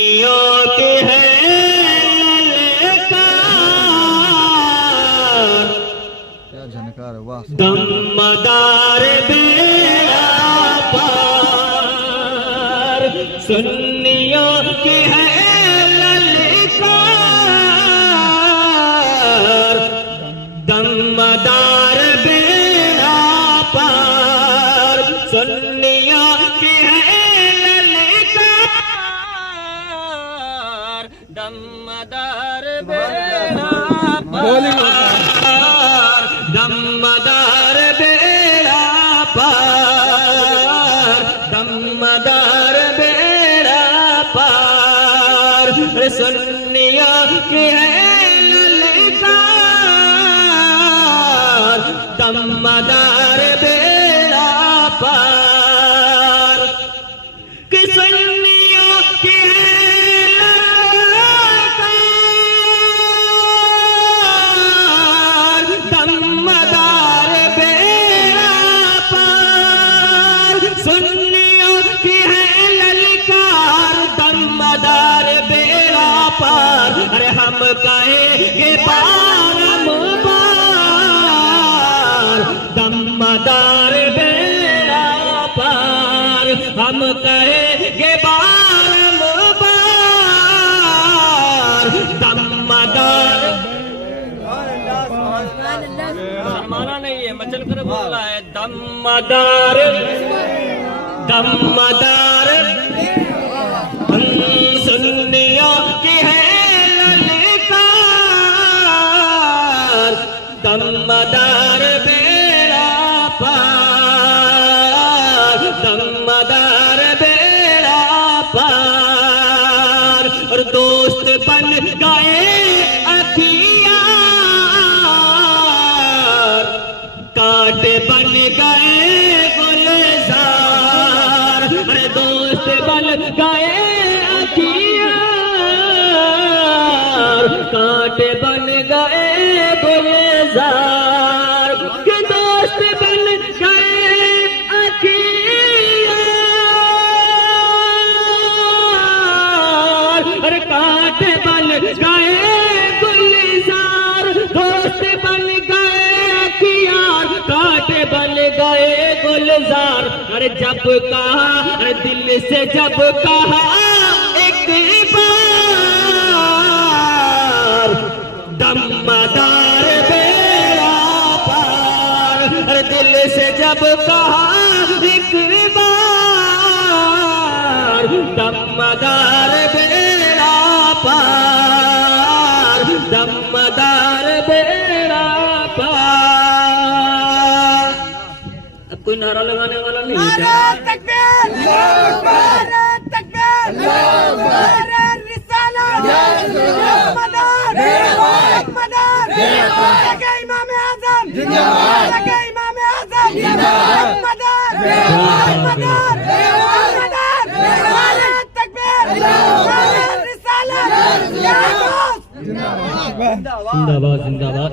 के है क्या झनकार, वाह। दमदार बेड़ा पार, सुन्नियों की है ललकार। दमदार बेड़ा पार, सुन्नियों की है ललकार। दमदार बेड़ा पार, दमदार बेड़ा पार, दमदार बेड़ा पार, सुन्नियों की है ललकार। दमदार बेड़ा पार, कि सुन्नियों की है दमदार बेड़ा पार, सुन्नियों की है ललकार। दमदार बेड़ा पार, अरे हम कहेंगे बारंबार। दमदार बेड़ा पार, हम कहेंगे बारंबार। दमदार माना नहीं है, मचल कर बोल रहा है। दमदार दमदार सुन्नियों की है ललकार। दमदार बेड़ा पार, दमदार बेड़ा पार, और दोस्त बन गए अखियार, कांटे बन गए गुलजार। अरे दोस्त बन गए अखियार, कांटे बन गए गुलजार। के दोस्त बन गए अखियार, अरे कांटे बन गए गुलजार। दोस्त बन गए अखियार, कांटे बन गए गुलजार। अरे जब कहा, अरे दिल से जब कहा एक बार। दमदार बेड़ा पार, अरे दिल से जब कहा एक बार। दमदार बेड़ा पार, दमदार बेड़ा पार। अब कोई नारा लगाने वाला नहीं है क्या? जिंदाबाद जिंदाबाद।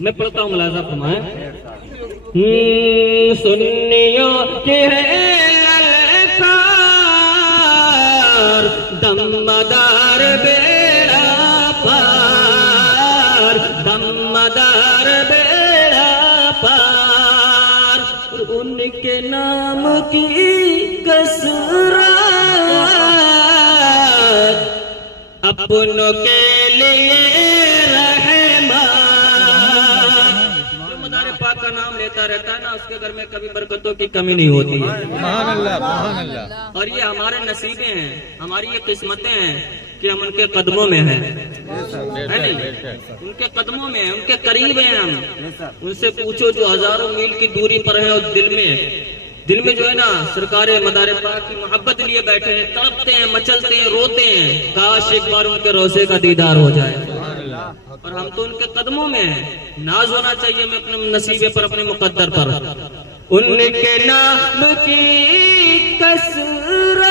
मैं पढ़ता हूँ, मुलाजा फरमाएं। सुन्नियों की है ललकार। दमदार बेड़ा पार, दमदार बेड़ा पार, उनके नाम की कसरत अपनों के लिए रहमान। जो मदार पाक का नाम लेता रहता है ना, उसके घर में कभी बरकतों की कमी नहीं होती है। और ये हमारे नसीबे हैं, हमारी ये किस्मतें हैं कि हम उनके कदमों में हैं, है नहीं? उनके कदमों में हैं, उनके करीब हैं हम। उनसे पूछो जो हजारों मील की दूरी पर है, और दिल में जो है ना सरकार मदार पाक की मोहब्बत लिए बैठे हैं, तड़पते हैं, मचलते हैं, रोते हैं। काश एक बार उनके रोज़े का दीदार हो जाए। और हम तो उनके कदमों में हैं। नाज होना चाहिए हमें अपने नसीबे पर, अपने मुकद्दर पर। उनके नाम की कसरत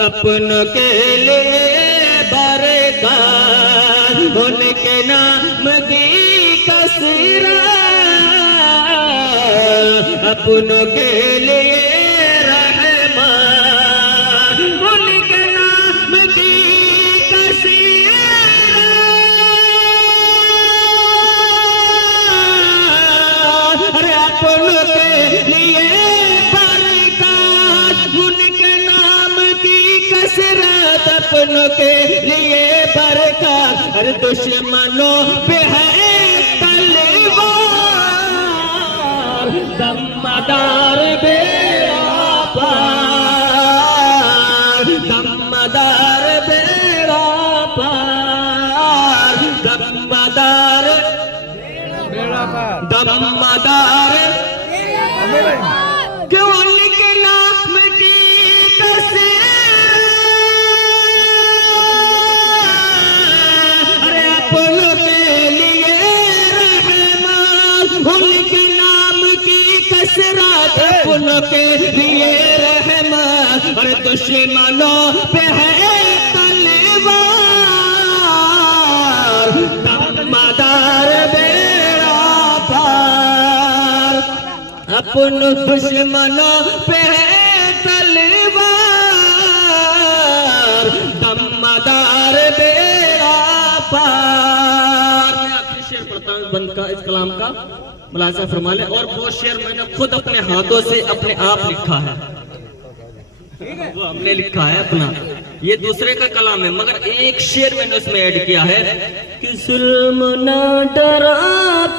अपनों के लिए बरकत। उनके नाम की कसरत अपनों के लिए रहमत। अपनों के लिए बरकत, हर दुश्मनों पे है तलवार, दमदार बेड़ा पार, दमदार बेड़ा पार, दमदार दमदार क्यों उनके नाम की कसर, अरे अपनों के लिए रहमत, उनके नाम की कसरत, अपनों के लिए रहमत, और दुश्मनों पे है तलवार, दमदार अपन दुश्मनों पे है तलवार, दमदार बेड़ा पार। मैं आखिरी शेर पढ़ता हूं बंद का, इस कलाम का मुलाजा फरमा ले। और वो शेर मैंने खुद अपने हाथों से अपने आप लिखा है, वो हमने लिखा है अपना, ये दूसरे का कलाम है, मगर एक शेर मैंने उसमें ऐड किया है कि जुल्म न डरा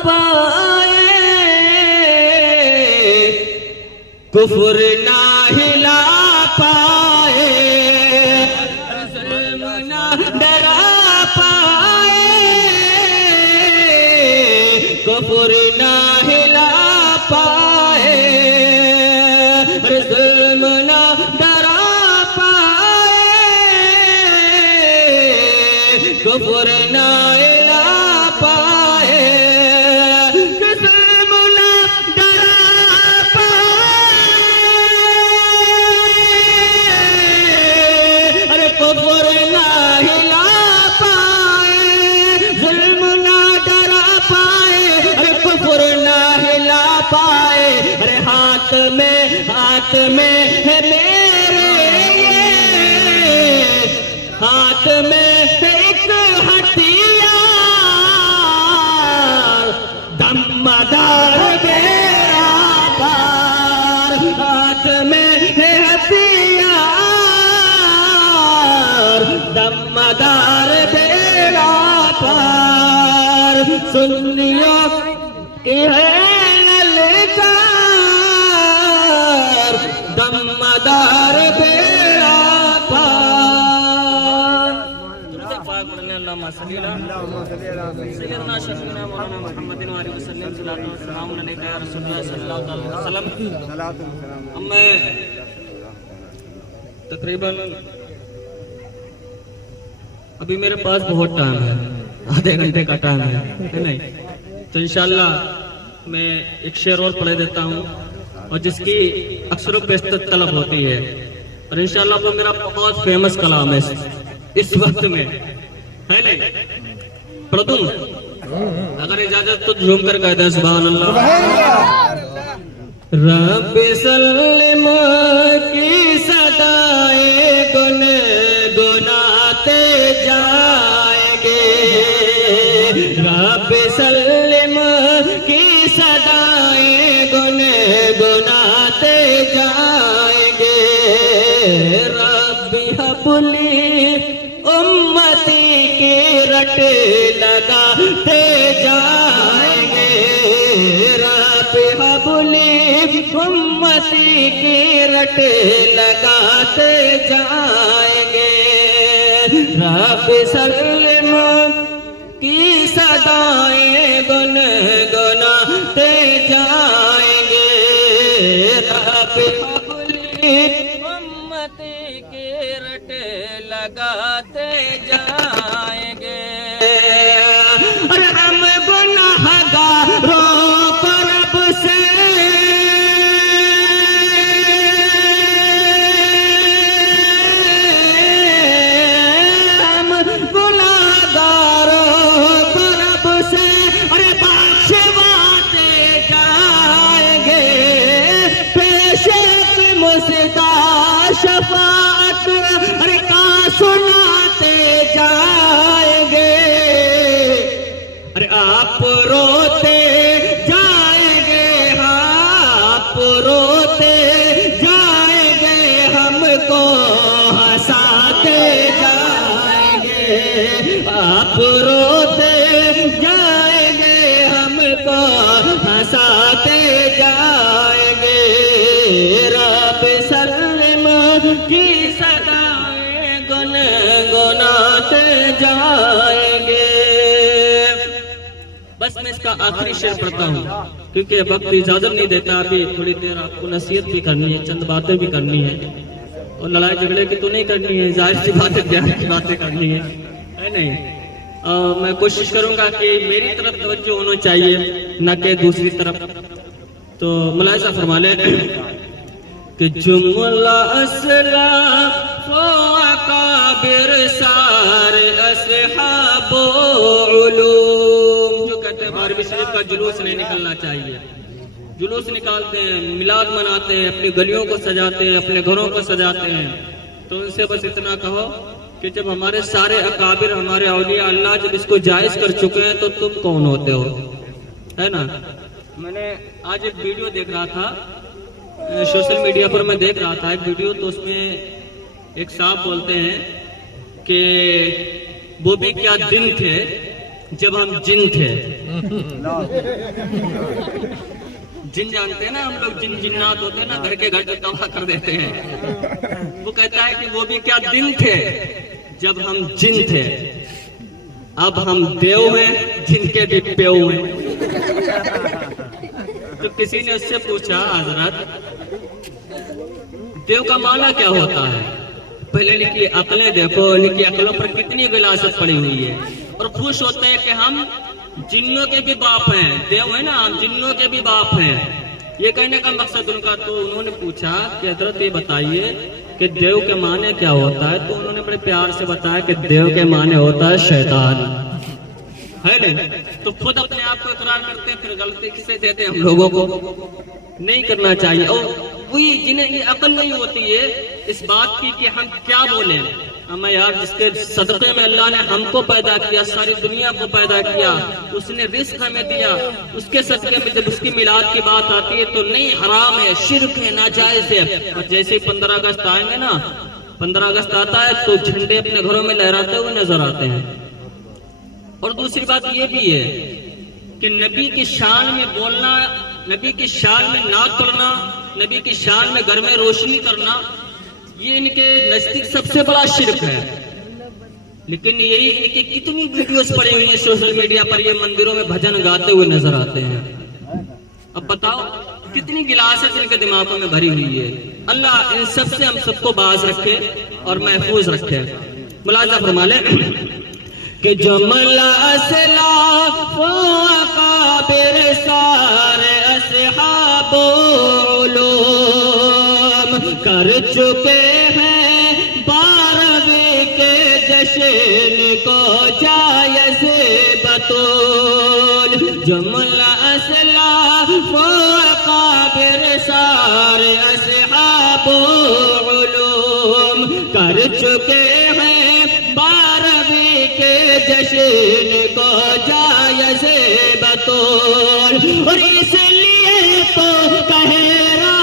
पाए, कुफर ना हिला पाए, जुल्म ना डरा पाए, कुफर ना हिला पाए, जुल्म ना डरा पाए, कुफर ना हिला पाए, हाथ में है मेरे ये, हाथ में एक हथियार, दमदार बेड़ा पार, हाथ में है हथियार, दमदार बेड़ा पार, सुन्नियों की है दमदार बेड़ा पार। अल्लाहुम्मा सल्ली अला सय्यदना शफीना मौलाना मुहम्मदिन व आलिहि वसल्लम सल्लल्लाहु अलैहि या रसूलुल्लाह सल्लल्लाहु अलैहि वसल्लम। अब मैं तकरीबन अभी मेरे पास बहुत टाइम है, आधे घंटे का टाइम है नहीं, तो इंशाल्लाह मैं एक शेर और पढ़ देता हूँ, और जिसकी अक्सर बेशतर तलब होती है, और इंशाल्लाह वो मेरा बहुत फेमस कलाम है इस वक्त में, है नहीं? पढ़ दूं अगर इजाजत तो झूम कर कह दे सुभान अल्लाह। रब सल्लम की सदाए गुनगुनाते जाएंगे, रब सल्लम की सदाए गुनगुनाते जाएंगे, रब्बी हबली उम्मती की रट लगाते जाएंगे, रब्बी हबली उम्मती की रट लगाते जाएंगे, रब्बी सल्लम की सदाएं गुनगुनाते जाएंगे, रब्बी हबली उम्मती की रट लगाते जाएंगे, और हम गुनहगारों को रब से हम गुनहगारों को रब से अरे बख्शवाते जाएंगे, पेशे मुसदा शफाअत अरे का सुनाते जाएंगे, अरे आप रोते जाएंगे, आप रोते जाएंगे, हमको हंसाते जाएंगे। आप रोते जाएंगे हमको हंसाते जाएंगे, रब सल्लम की सदाएं गुनगुनाते जाएंगे। बस मैं इसका आखिरी शेर पढ़ता हूँ क्योंकि वक्त इजाजत नहीं देता। अभी थोड़ी देर आपको नसीहत भी करनी है, चंद बातें भी करनी है, और लड़ाई झगड़े की तो नहीं करनी है, जाहिर सी बात है ज्ञान की बातें करनी है नहीं। मैं कोशिश करूंगा कि मेरी तरफ तवज्जो होना चाहिए न कि दूसरी तरफ। तो मुलाहिजा फरमा ले कि जुमला असलाफ व अकाबिर सारे असहाबो उलूम, जो कहते हैं 12वीं शरीफ का जुलूस नहीं निकलना चाहिए। जुलूस निकालते हैं, मिलाद मनाते हैं, अपनी गलियों को सजाते हैं, अपने घरों को सजाते हैं। तो उनसे बस इतना कहो कि जब हमारे सारे अकाबिर, हमारे औलिया अल्लाह जब इसको जायज कर चुके हैं तो तुम कौन होते हो, है ना। मैंने आज एक वीडियो देख रहा था, सोशल मीडिया पर मैं देख रहा था एक वीडियो, तो उसमें एक साहब बोलते हैं कि वो भी क्या दिन थे जब हम जिन थे। जिन जानते हैं ना हम लोग, जिन्नात होते हैं ना, घर के घर जो तबाह कर देते हैं। वो कहता है कि वो भी क्या दिन थे जब हम जिन थे, अब हम देव हैं जिनके भी पेव हैं। तो किसी ने उससे पूछा, हजरत देव का माना क्या होता है? पहले इनकी अकलें देखो, इनकी अकलों पर कितनी गिलासत पड़ी हुई है, और खुश होते हैं कि हम जिन्नों के भी बाप हैं, देव है ना, हम जिन्नों के भी बाप हैं। ये कहने का मकसद उनका। तो उन्होंने पूछा कि हजरत ये बताइए कि देव के माने क्या होता है? तो उन्होंने बड़े प्यार से बताया कि देव के माने होता है शैतान, है नहीं। तो खुद अपने आप को इकरार करते हैं, फिर गलती किसे देते हैं हम लोगों को। नहीं करना चाहिए। और वही जिन्हें ये अकल नहीं होती है इस बात की कि हम क्या बोले। हमें यार, जिसके सदक़े में अल्लाह ने हमको पैदा किया, सारी दुनिया को पैदा किया, उसने रिस्क हमें दिया, उसके सदक़े में जब उसकी मिलाद की बात आती है तो नहीं, हराम है, शिर्क है, नाजायज है। और जैसे ही 15 अगस्त आएंगे ना, 15 अगस्त आता है तो झंडे अपने घरों में लहराते हुए नजर आते हैं। और दूसरी बात ये भी है कि नबी की शान में बोलना, नबी की शान में नाक तोड़ना, नबी की शान में घर में रोशनी करना, ये इनके नजदीक सबसे बड़ा शिर्क है। लेकिन यही इनकी कितनी वीडियोस पड़ी हुई हैं सोशल मीडिया पर, ये मंदिरों में भजन गाते हुए नजर आते हैं। अब बताओ कितनी गिलासत इनके दिमागों में भरी हुई है। अल्लाह इन सबसे हम सबको बाज रखे और महफूज रखे। मुलाजा फरमा ले कि जुमला असलाफ व अकाबिर सारे असहाबो उलूम कर चुके हैं 12वीं के जश्न को जायज़ बतौल। जुमला असलाफ व अकाबिर सारे असहाबो उलूम कर चुके हैं 12वीं के जश्न को जायज़ बतौल। और इसलिए तो कह रहा,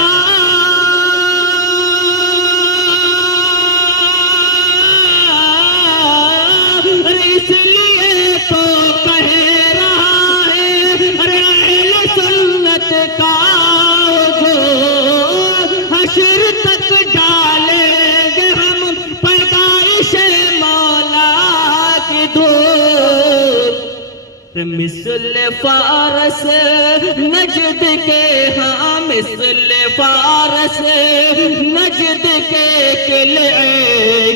इसलिए तो कह रहा है अहले सुन्नत का जो हश्र तक डालेंगे हम पैदाइश मौला की धूल। मिसल फारस नजद के, हाँ मिसल फारस नजद के किले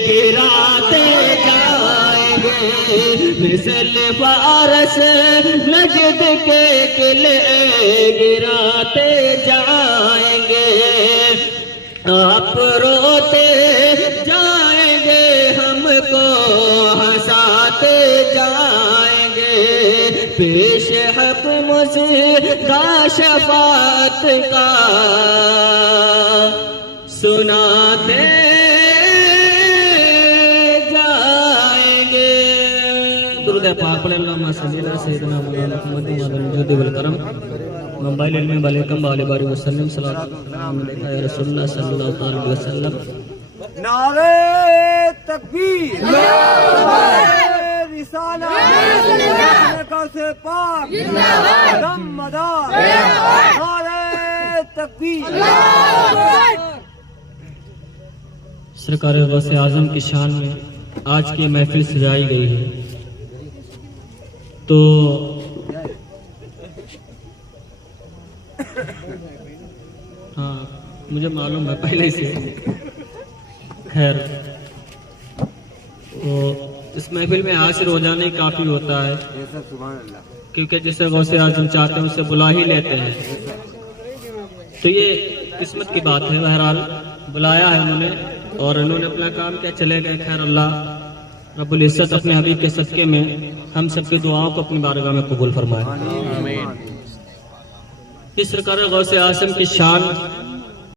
गिराते जाएंगे, मिसल फारस नजद के किले गिराते जाएंगे। आप रोते जाएंगे हमको हंसाते जाएंगे, पेश हक मुझका शफात का सुनाते जाएंगे। दुरूद पाक पढ़े अल्लाहुम्मा सल्ली अला सय्यिदिना मुहम्मद व अला वजूद वल करम मोबाइल इल्म वालेकुम वाले बारी वसल्लम सल्लल्लाहु अलैहि रसूलुल्लाह सल्लल्लाहु अलैहि वसल्लम। नारे तकबीर, रिसालत गौसे पाक दम मदार नारे तकबीर। सरकार गौसे आजम की शान में आज की महफिल सजाई गई है। तो हाँ, मुझे मालूम है पहले से। खैर, तो इस महफिल में हाजिर हो जाने ही काफी होता है, क्योंकि जिसे गौसे आजम चाहते हैं उसे बुला ही लेते हैं। तो ये किस्मत की बात है। बहरहाल बुलाया है उन्होंने और उन्होंने अपना काम किया, चले गए। खैर, अल्लाह रब्बुल इज्जत अपने हबीब के सदके में हम सबकी दुआओं को अपनी बारगाह में कबूल फरमाए। इस सरकार गौसे आजम की शान